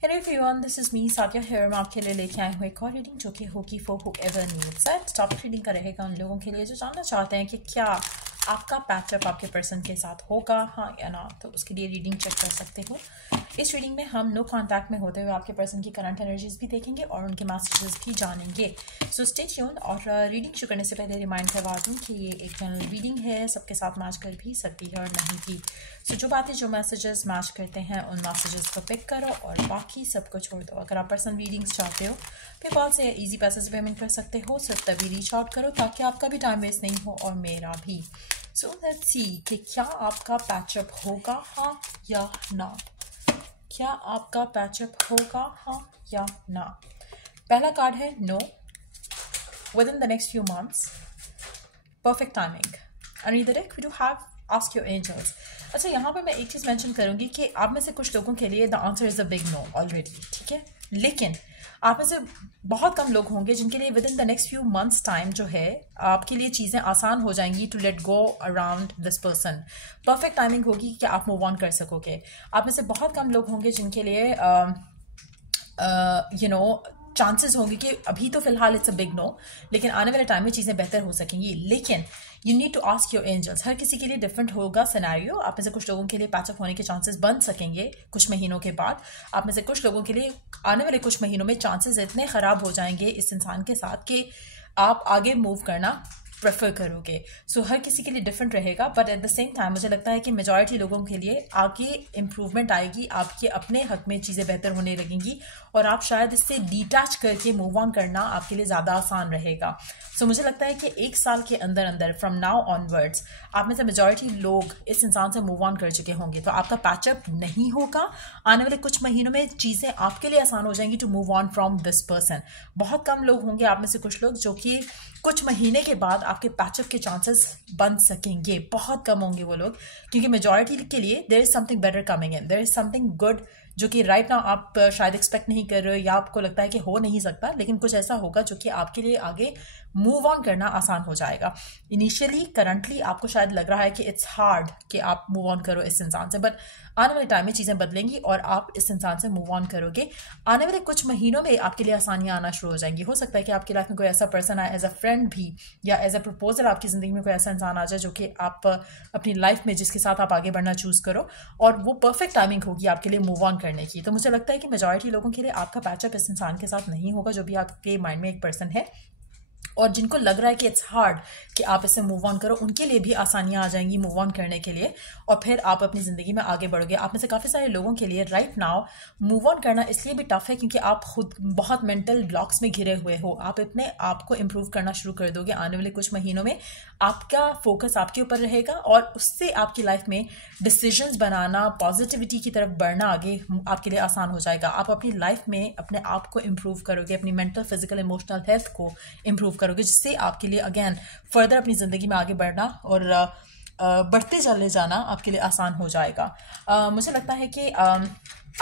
Hello everyone, this is me Sadia here. मैं आपके लिए लेके आई हूँ एक और रीडिंग जो कि होगी for whoever needs it. Topic reading का रहेगा उन लोगों के लिए जो जानना चाहते हैं कि क्या आपका पैचअप आपके पर्सन के साथ होगा, हाँ या ना। तो उसके लिए रीडिंग चेक कर सकते हो। इस रीडिंग में हम नो कॉन्टैक्ट में होते हुए आपके पर्सन की करंट एनर्जीज भी देखेंगे और उनके मैसेजेस भी जानेंगे। So stay tuned. और रीडिंग शुरू करने से पहले रिमाइंड करवा दूँ कि ये एक जनरल रीडिंग है, सबके साथ मैच कर भी सकती है और नहीं भी। सो जो बातें जो मैसेजेस मैच करते हैं उन मैसेजेस को पिक करो और बाकी सबको छोड़ दो। अगर आप पर्सनल रीडिंग्स चाहते हो पेपाल से इजी पैसे से पेमेंट कर सकते हो, सिर्फ तभी रीच आउट करो ताकि आपका भी टाइम वेस्ट नहीं हो और मेरा भी। सो लेट्स सी कि क्या आपका पैचअप होगा, हाँ या ना। क्या आपका पैचअप होगा, हाँ या ना। पहला कार्ड है no, within the next few months, perfect timing. And direct we do have ask your angels. अच्छा, यहाँ पर मैं एक चीज़ मेंशन करूँगी कि आप में से कुछ लोगों के लिए the answer is a big know already, ठीक है। लेकिन आप में से बहुत कम लोग होंगे जिनके लिए within the next few months time जो है आपके लिए चीज़ें आसान हो जाएंगी to let go around this person. Perfect timing होगी कि आप मूव ऑन कर सकोगे। आप में से बहुत कम लोग होंगे जिनके लिए चांसेस होंगे कि अभी तो फिलहाल इट्स अ बिग नो, लेकिन आने वाले टाइम में चीज़ें बेहतर हो सकेंगी। लेकिन you need to ask your angels. हर किसी के लिए डिफरेंट होगा सिनेरियो। आप में से कुछ लोगों के लिए पैचअप होने के चांसेस बन सकेंगे कुछ महीनों के बाद। आप में से कुछ लोगों के लिए आने वाले कुछ महीनों में चांसेस इतने ख़राब हो जाएंगे इस इंसान के साथ कि आप आगे मूव करना प्रेफर करोगे। सो हर किसी के लिए डिफरेंट रहेगा, but at the same time मुझे लगता है कि मेजॉरिटी लोगों के लिए आगे इम्प्रूवमेंट आएगी, आपके अपने हक में चीज़ें बेहतर होने लगेंगी और आप शायद इससे डिटैच करके मूव ऑन करना आपके लिए ज़्यादा आसान रहेगा। सो मुझे लगता है कि एक साल के अंदर अंदर फ्रॉम नाउ ऑनवर्ड्स आप में से मेजॉरिटी लोग इस इंसान से मूव ऑन कर चुके होंगे। तो आपका पैचअप नहीं होगा। आने वाले कुछ महीनों में चीज़ें आपके लिए आसान हो जाएंगी to move on from this person. बहुत कम लोग होंगे आप में से कुछ लोग जो कि कुछ महीने के बाद आपके पैचअप के चांसेस बन सकेंगे। बहुत कम होंगे वो लोग, क्योंकि मेजॉरिटी के लिए there is something better coming in, there is something good जो कि राइट नाउ आप शायद एक्सपेक्ट नहीं कर रहे हो या आपको लगता है कि हो नहीं सकता, लेकिन कुछ ऐसा होगा जो कि आपके लिए आगे मूव ऑन करना आसान हो जाएगा। इनिशियली करंटली आपको शायद लग रहा है कि इट्स हार्ड कि आप मूव ऑन करो इस इंसान से, बट आने वाले टाइम में चीज़ें बदलेंगी और आप इस इंसान से मूव ऑन करोगे। आने वाले कुछ महीनों में आपके लिए आसानियां आना शुरू हो जाएंगी। हो सकता है कि आपकी लाइफ में कोई ऐसा पर्सन आए एज अ फ्रेंड भी, या एज अ प्रपोजल आपकी ज़िंदगी में कोई ऐसा इंसान आ जाए जो कि आप अपनी लाइफ में जिसके साथ आप आगे बढ़ना चूज़ करो, और वो परफेक्ट टाइमिंग होगी आपके लिए मूव ऑन करने की। तो मुझे लगता है कि मेजॉरिटी लोगों के लिए आपका पैचअप इस इंसान के साथ नहीं होगा जो भी आपके माइंड में एक पर्सन है। और जिनको लग रहा है कि इट्स हार्ड कि आप इससे मूव ऑन करो, उनके लिए भी आसानियां आ जाएंगी मूव ऑन करने के लिए, और फिर आप अपनी ज़िंदगी में आगे बढ़ोगे। आप में से काफ़ी सारे लोगों के लिए राइट नाउ मूव ऑन करना इसलिए भी टफ है क्योंकि आप खुद बहुत मेंटल ब्लॉक्स में घिरे हुए हो। आप अपने आप को इम्प्रूव करना शुरू कर दोगे आने वाले कुछ महीनों में। आपका फोकस आपके ऊपर रहेगा और उससे आपकी लाइफ में डिसीजंस बनाना, पॉजिटिविटी की तरफ बढ़ना आगे आपके लिए आसान हो जाएगा। आप अपनी लाइफ में अपने आप को इम्प्रूव करोगे, अपनी मेंटल, फिजिकल, इमोशनल हेल्थ को इम्प्रूव करोगे, जिससे आपके लिए अगेन फर्दर अपनी ज़िंदगी में आगे बढ़ना और बढ़ते चले जाना आपके लिए आसान हो जाएगा। मुझे लगता है कि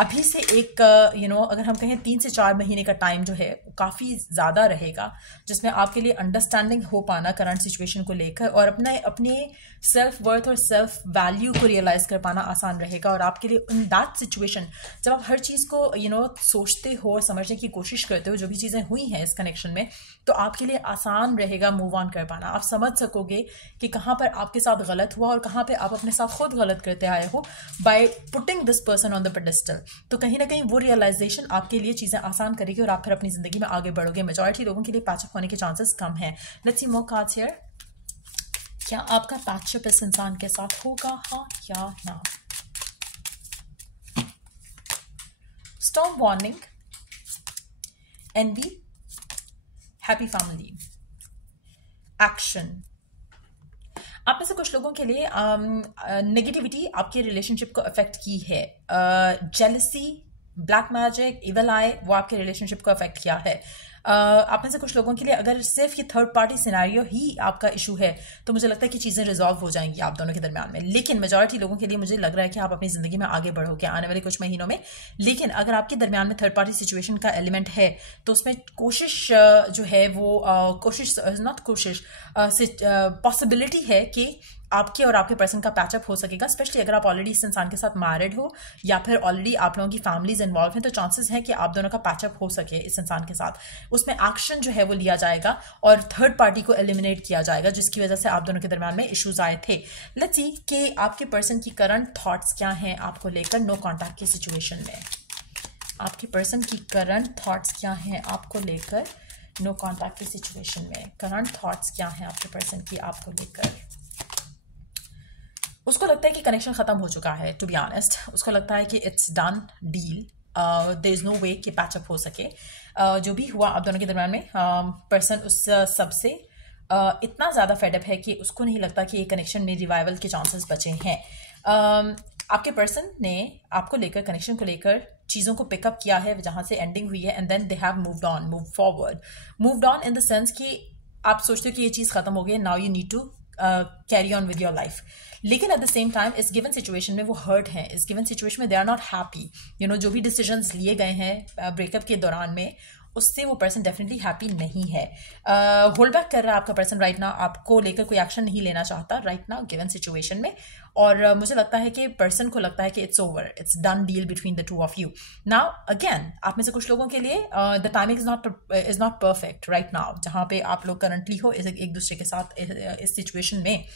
अभी से एक अगर हम कहें 3 से 4 महीने का टाइम जो है काफ़ी ज़्यादा रहेगा, जिसमें आपके लिए अंडरस्टैंडिंग हो पाना करंट सिचुएशन को लेकर और अपने सेल्फ वर्थ और सेल्फ वैल्यू को रियलाइज़ कर पाना आसान रहेगा। और आपके लिए इन दैट सिचुएशन जब आप हर चीज़ को सोचते हो और समझने की कोशिश करते हो, जो भी चीज़ें हुई हैं इस कनेक्शन में, तो आपके लिए आसान रहेगा मूव ऑन कर पाना। आप समझ सकोगे कि कहाँ पर आपके साथ गलत हुआ और कहाँ पर आप अपने साथ खुद गलत करते आए हो by putting this person on the pedestal. तो कहीं ना कहीं वो रियलाइजेशन आपके लिए चीज़ें आसान करेगी और आप फिर अपनी ज़िंदगी में आगे बढ़ोगे। मेजॉरिटी लोगों के लिए पैचअप होने के चांसेस कम हैं। Let's see more cards here. क्या आपका पैचअप इस इंसान के साथ होगा, हाँ या ना। Storm warning, envy, happy family, action. आप में से कुछ लोगों के लिए नेगेटिविटी आपके रिलेशनशिप को अफेक्ट की है। जेलसी, ब्लैक मैजिक, इवल आई, वो आपके रिलेशनशिप को अफेक्ट किया है। आप में से कुछ लोगों के लिए अगर सिर्फ ये थर्ड पार्टी सिनेरियो ही आपका इशू है तो मुझे लगता है कि चीज़ें रिजॉल्व हो जाएंगी आप दोनों के दरमियान में। लेकिन मेजॉरिटी लोगों के लिए मुझे लग रहा है कि आप अपनी ज़िंदगी में आगे बढ़ोगे आने वाले कुछ महीनों में। लेकिन अगर आपके दरमियान में थर्ड पार्टी सिचुएशन का एलिमेंट है तो उसमें कोशिश जो है वो पॉसिबिलिटी है कि आपके और आपके पर्सन का पैचअप हो सकेगा, स्पेशली अगर आप ऑलरेडी इस इंसान के साथ मैरिड हो या फिर ऑलरेडी आप लोगों की फैमिलीज इन्वॉल्व हैं, तो चांसेस हैं कि आप दोनों का पैचअप हो सके इस इंसान के साथ। उसमें एक्शन जो है वो लिया जाएगा और थर्ड पार्टी को एलिमिनेट किया जाएगा, जिसकी वजह से आप दोनों के दरमियान में इश्यूज आए थे। लेट्स सी कि आपके पर्सन की करंट थॉट्स क्या हैं आपको लेकर नो कॉन्टैक्ट की सिचुएशन में। आपके पर्सन की करंट थॉट्स क्या हैं आपको लेकर नो कॉन्टैक्ट की सिचुएशन में। करंट थॉट्स क्या हैं आपके पर्सन की आपको लेकर। उसको लगता है कि कनेक्शन खत्म हो चुका है, टू बी ऑनेस्ट। उसको लगता है कि it's done deal, there is no way कि पैचअप हो सके। जो भी हुआ आप दोनों के दरमियान में, पर्सन उस सबसे इतना ज़्यादा फेडअप है कि उसको नहीं लगता कि ये कनेक्शन में रिवाइवल के चांसेस बचे हैं। आपके पर्सन ने आपको लेकर, कनेक्शन को लेकर चीज़ों को पिकअप किया है जहाँ से एंडिंग हुई है, and then they have moved on, move forward. Moved on in the sense कि आप सोचते हो कि ये चीज़ खत्म हो गई, now you need to carry on with your life. लेकिन एट द सेम टाइम इस गिवन सिचुएशन में वो हर्ट हैं, इस गिवन सिचुएशन में they are not happy. You know, जो भी डिसीजंस लिए गए हैं ब्रेकअप के दौरान में, उससे वो पर्सन डेफिनेटली हैप्पी नहीं है। होल्ड बैक कर रहा है आपका पर्सन राइट नाउ, आपको लेकर कोई एक्शन नहीं लेना चाहता राइट नाउ गिवन सिचुएशन में। और मुझे लगता है कि पर्सन को लगता है कि it's over, it's done deal between the two of you. Now again, आप में से कुछ लोगों के लिए the timing is not perfect right now, जहाँ पे आप लोग करंटली हो एक दूसरे के साथ इस सिचुएशन में।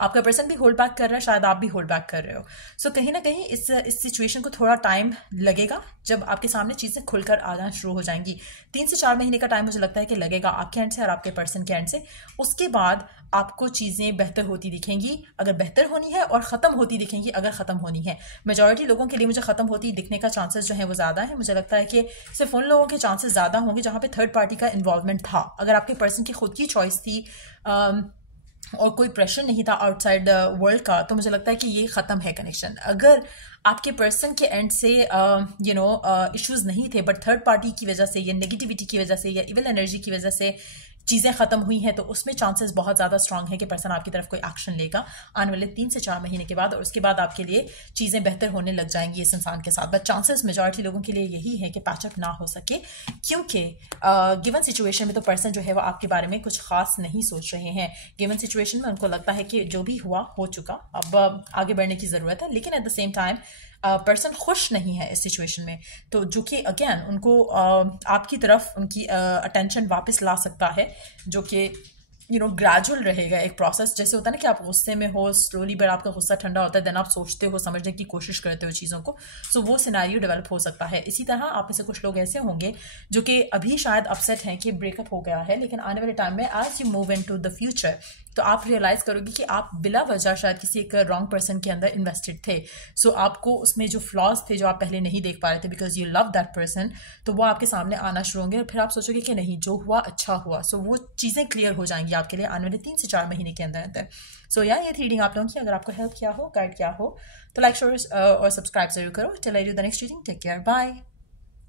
आपका पर्सन भी होल्ड बैक कर रहा है, शायद आप भी होल्ड बैक कर रहे हो। सो कहीं ना कहीं इस सिचुएशन को थोड़ा टाइम लगेगा, जब आपके सामने चीज़ें खुलकर आना शुरू हो जाएंगी। 3 से 4 महीने का टाइम मुझे लगता है कि लगेगा आपके एंड से और आपके पर्सन के एंड से। उसके बाद आपको चीज़ें बेहतर होती दिखेंगी अगर बेहतर होनी है, और ख़त्म होती दिखेंगी अगर ख़त्म होनी है। मेजॉरिटी लोगों के लिए मुझे ख़त्म होती दिखने का चांसेस जो है वो ज़्यादा है। मुझे लगता है कि सिर्फ उन लोगों के चांसेस ज़्यादा होंगे जहाँ पे थर्ड पार्टी का इन्वॉल्वमेंट था। अगर आपके पर्सन की खुद की चॉइस थी और कोई प्रेशर नहीं था आउटसाइड द वर्ल्ड का, तो मुझे लगता है कि ये ख़त्म है कनेक्शन। अगर आपके पर्सन के एंड से इश्यूज नहीं थे, बट थर्ड पार्टी की वजह से या नेगेटिविटी की वजह से या इविल एनर्जी की वजह से चीज़ें ख़त्म हुई हैं, तो उसमें चांसेस बहुत ज़्यादा स्ट्रांग है कि पर्सन आपकी तरफ कोई एक्शन लेगा आने वाले 3 से 4 महीने के बाद, और उसके बाद आपके लिए चीज़ें बेहतर होने लग जाएंगी इस इंसान के साथ। बट चांसेस मेजॉरिटी लोगों के लिए यही है कि पैचअप ना हो सके, क्योंकि गिवन सिचुएशन में तो पर्सन जो है वो आपके बारे में कुछ खास नहीं सोच रहे हैं। गिवन सिचुएशन में उनको लगता है कि जो भी हुआ हो चुका, अब आगे बढ़ने की ज़रूरत है। लेकिन at the same time person खुश नहीं है इस सिचुएशन में, तो जो कि अगेन उनको आपकी तरफ उनकी अटेंशन वापस ला सकता है, जो कि ग्रेजुअल रहेगा एक प्रोसेस। जैसे होता है ना कि आप गुस्से में हो, स्लोली बट आपका गुस्सा ठंडा होता है, देन आप सोचते हो, समझने की कोशिश करते हो चीज़ों को। सो वो सिनेरियो डेवलप हो सकता है। इसी तरह आप में से कुछ लोग ऐसे होंगे जो कि अभी शायद अपसेट हैं कि ब्रेकअप हो गया है, लेकिन आने वाले टाइम में as you move into the future, तो आप रियलाइज करोगे कि आप बिला वजह शायद किसी एक रॉन्ग पर्सन के अंदर इन्वेस्टेड थे। सो आपको उसमें जो फ्लॉज थे जो आप पहले नहीं देख पा रहे थे because you love that person, तो वो आपके सामने आना शुरू होंगे, और फिर आप सोचोगे कि नहीं, जो हुआ अच्छा हुआ। सो वो चीज़ें क्लियर हो जाएंगी आपके लिए आने वाले 3 से 4 महीने के अंदर अंदर। सो या ये रीडिंग आप लोगों की अगर आपको हेल्प किया हो, गाइड किया हो, तो लाइक, शेयर और सब्सक्राइब जरूर करो। Till I do the next reading, take care, bye.